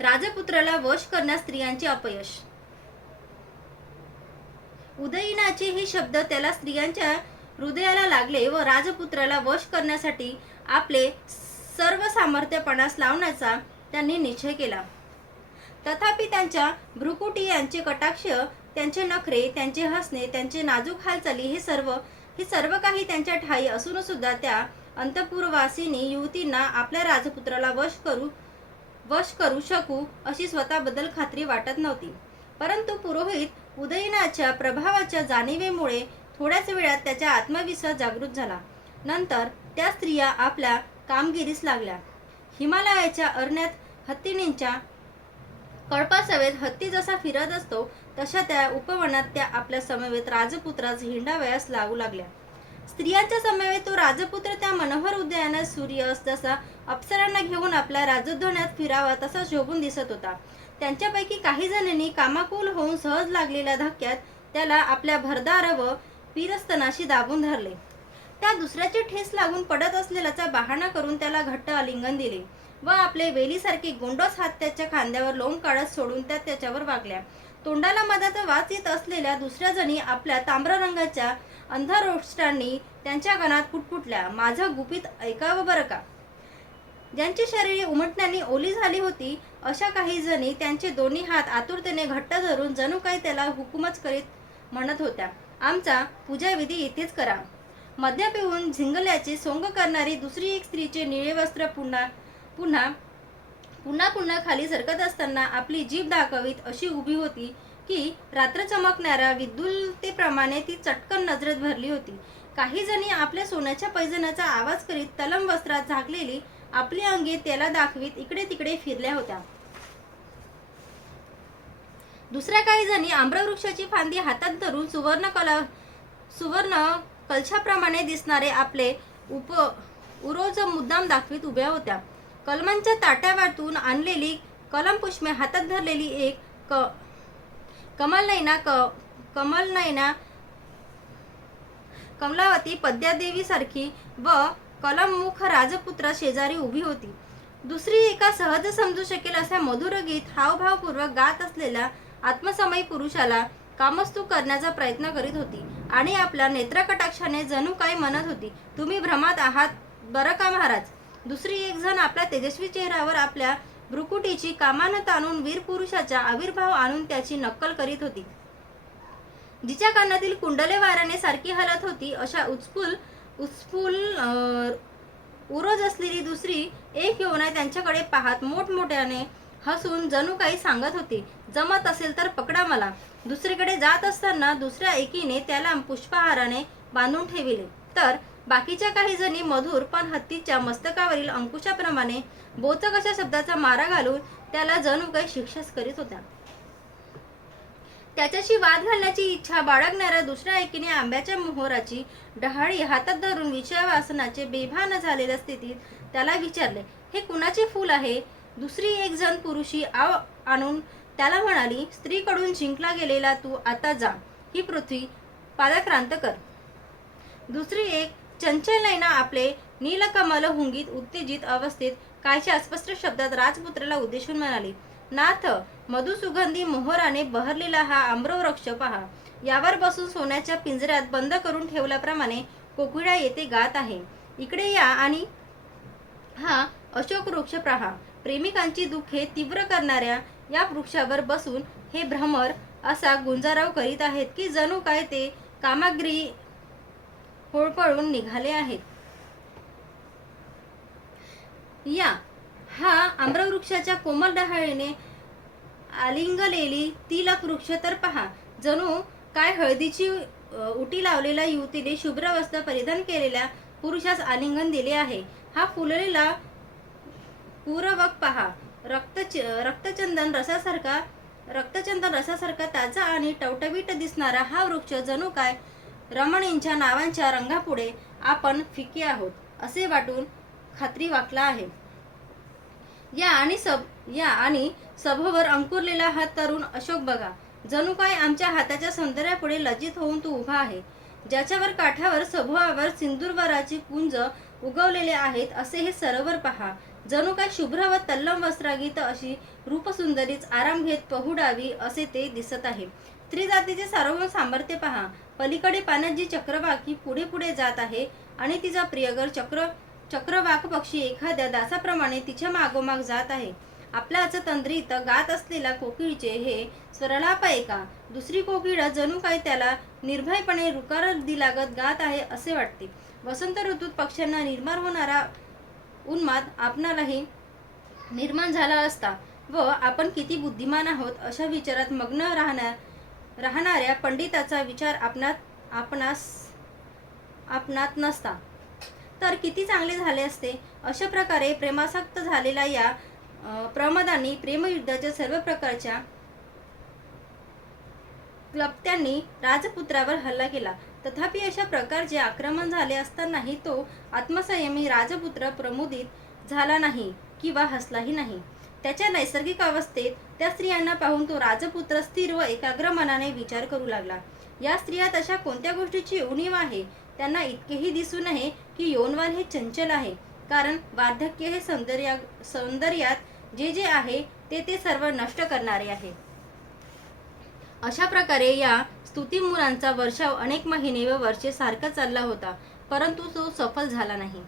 राजपुत्राला वश करण्यास स्त्रियांचे अपयश. उदयीनाचे हे शब्द त्याला स्त्रियांच्या हृदयाला लागले व राजपुत्राला वश करण्यासाठी आपले सर्व सामर्थ्यपणास लावण्याचा त्यांनी निश्चय केला. तथापि त्यांच्या भ्रुकुटी, यांचे कटाक्ष, त्यांचे नखरे, त्यांचे हसणे, त्यांचे नाजूक हालचाली हे सर्व काही त्यांच्या ठायी असून सुद्धा त्या अंतपुरवासिनी युवतींना आपल्या राजपुत्राला वश करू शकू अशी स्वतःबद्दल खात्री वाटत नव्हती. परंतु पुरोहित उदयनाच्या प्रभावाच्या जाणीवेमुळे थोड्याच वेळात त्याचा आत्मविश्वास जागृत झाला. नंतर त्या स्त्रिया आपल्या कामगिरीस लागल्या. हिमालयाच्या अरण्यात हत्तीणींच्या कळपासवेत हत्ती जसा फिरत असतो तशा त्या उपवनात त्या आपल्या समवेत राजपुत्रास हिंडावयास लागू लागल्या. स्त्रियांच्या समवेत तो राजपुत्र त्या मनोहर उद्यानात सूर्य जसा अप्सरांना घेऊन आपल्या राजोद्यानात फिरावा तसा शोभून दिसत होता. त्यांच्यापैकी काही जणांनी कामाकुल होऊन सहज लागलेल्या धक्क्यात त्याला आपल्या भरदार व पीरस्तनाशी दाबून धरले. त्या दुसऱ्याचे ठेस लागून पडत असलेल्याचा बहाणा करून त्याला घट्ट आलिंगन दिले व आपले वेलीसारखे गोंडस हात त्याच्या खांद्यावर लोंब काढत सोडून त्या त्याच्यावर वागल्या. तोंडाला मधाचा वास येत असलेल्या दुसऱ्या जणी आपल्या तांब्र रंगाच्या अंधारोष्टांनी त्यांच्या कानात पुटपुटल्या. माझं गुपित ऐकावं बरं का. ज्यांची शरीरे उमटण्याने ओली झाली होती अशा काही जणी त्यांचे दोन्ही हात आतुरतेने घट्ट धरून जणू काही त्याला हुकूमच करीत म्हणत होत्या, आमचा पूजाविधी इथेच करा. मद्य पिऊन झिंगल्याचे सोंग करणारी दुसरी एक स्त्रीचे निळे वस्त्र पुन्हा खाली सरकत असताना आपली जीभ दाखवीत अशी उभी होती की रात्र चमकणाऱ्या विद्युल्तेप्रमाणे ती चटकन नजरेत भरली होती. काही जणी आपल्या सोन्याच्या पैजणाचा आवाज करीत तलम वस्त्रात झाकलेली आपली अंगे त्याला दाखवीत इकडे तिकडे फिरल्या होत्या. दुसऱ्या काही जणी आम्रवृक्षाची फांदी हातात धरून सुवर्ण कलशाप्रमाणे दिसणारे आपले उरोज मुद्दाम दाखवीत उभ्या होत्या. कलमांच्या ताट्यावातून आणलेली कलमपुष्पे हातात धरलेली एक कमलावती पद्यादेवी सारखी व कलममुख राजपुत्रा शेजारी उभी होती. दुसरी एका सहज समजू शकेल अशा मधुर गीत हावभावपूर्वक गात असलेल्या आत्मसमयी पुरुषाला कामस्तू करण्याचा प्रयत्न करीत होती आणि आपल्या नेत्रकटाक्षाने जणू काय म्हणत होती, तुम्ही भ्रमात आहात बरं का महाराज. दुसरी एक जण आपल्या तेजस्वी चेहऱ्यावर आपल्या भ्रुकुटीची कामानं ताणून वीर पुरुषाचा आविर्भाव आणून त्याची नक्कल करीत होती. जिच्या कानातील कुंडले वाऱ्याने सारखी हलत होती अशा उत्स्फूल उरोज असलेली दुसरी एक यवना त्यांच्याकडे पाहत मोठमोठ्याने हसून जणू काही सांगत होती, जमत असेल तर पकडा मला. दुसरीकडे जात असताना दुसऱ्या एकीने त्याला पुष्पहाराने बांधून ठेविले तर बाकीच्या काही जणी मधुर पण हत्तीच्या मस्तकावरील अंकुशाप्रमाणे बोचक अशा शब्दाचा मारा घालून त्याला जणू काही शिक्षाच करीत होत्या. त्याच्याशी वाद घालण्याची इच्छा बाळगणाऱ्या दुसऱ्या एकीने आंब्याच्या मोहराची डहाळी हातात धरून विषयवासनाचे बेभान झालेल्या स्थितीत त्याला विचारले, हे कुणाचे फूल आहे. दुसरी एक जण पुरुषी आणून त्याला म्हणाली, स्त्रीकडून जिंकला गेलेला तू आता जा, ही पृथ्वी पादाक्रांत कर. दुसरी एक चंचल नयना आपले नीलकमल हुंगीत उत्तेजित अवस्थेत कायच्या अस्पष्ट शब्दात राजपुत्राला उद्देशून म्हणाली, नाथ, मधुसुगंधी मोहराने बहरलेला हा आम्रवृक्ष पहा. यावर बसून सोन्याच्या पिंजऱ्यात बंद करून ठेवल्याप्रमाणे कोकिळा येथे गात आहे. इकडे या आणि हा अशोक वृक्ष पहा. प्रेमिकांची दुःखे तीव्र करणाऱ्या या वृक्षावर बसून हे भ्रमर असा गुंजाराव करीत आहेत की जणू काय ते कामाग्री होळपळून निघाले आहेत. या हा आम्रवृक्षाच्या कोमल डहाळीने आलिंगलेली तिलक वृक्ष तर पहा. जणू काय हळदीची उटी लावलेल्या युवतीने शुभ्र वस्त्र परिधान केलेल्या पुरुषास आलिंगन दिले आहे. हा फुललेला पूरवक पहा. रक्तचंदन रसासारखा ताजा आणि टवटवीट दिसणारा हा वृक्ष जणू काय रमणींच्या नावांच्या रंगापुढे आपण फिके आहोत असे वाटून खात्री वाकला आहे. या आणि सभोवर अंकुरलेला हा तरुण अशोक बघा. जणू काय आमच्या हाताच्या सौंदर्यापुढे लज्जित होऊन तो उभा आहे. ज्याच्यावर काठावर सभोवावर सिंदूरवराची कुंज उगवलेले आहेत असे हे सरोवर पहा. जणू काय शुभ्र व तल्लम वस्त्रागीत अशी रूपसुंदरीच आराम घेत पहुडावी असे ते दिसत आहे. स्त्री जातीचे सार्वभौम सामर्थ्य पहा. पलीकडे पाण्यात जी चक्रवाकी पुढे पुढे जात आहे आणि तिचा प्रियकर चक्रवाक पक्षी एखाद्या दासाप्रमाणे तिच्या मागोमाग जात आहे. आपल्या तंद्रीत गात असलेल्या कोकिळीचे हे स्वरालाप ऐका. दुसरी कोकिळ जणू काय त्याला निर्भयपणे रुकार दिलागत गात आहे असे वाटते. वसंत ऋतूत पक्ष्यांना निर्माण होणारा उन्माद आपणालाही निर्माण झाला असता व आपण किती बुद्धिमान आहोत अशा विचारात मग्न राहणाऱ्या पंडिताचा विचार आपणात नसता तर किती चांगले झाले असते. अशा प्रकारे प्रेमासक्त झालेल्या या प्रमदांनी प्रेमयुद्धाच्या सर्व प्रकारच्या क्लृप्त्यांनी राजपुत्रावर हल्ला केला. तथापि अशा प्रकारचे आक्रमण झाले असतानाही तो आत्मसंयमी राजपुत्र प्रमुदित झाला नाही किंवा हसलाही नाही. त्याच्या नैसर्गिक अवस्थेत त्या स्त्रियांना पाहून तो राजपुत्र स्थिर व एकाग्र मनाने विचार करू लागला. या स्त्रियात अशा कोणत्या गोष्टीची उणीव आहे. त्यांना इतकेही दिसू नये की यौवनवान हे चंचल आहे, कारण वार्धक्य हे सौंदर्यात जे आहे ते सर्व नष्ट करणारे आहे. अशा प्रकारे या स्तुतिमुलांचा वर्षाव अनेक महिने व वर्षे सारखा चालला होता, परंतु तो सफल झाला नाही.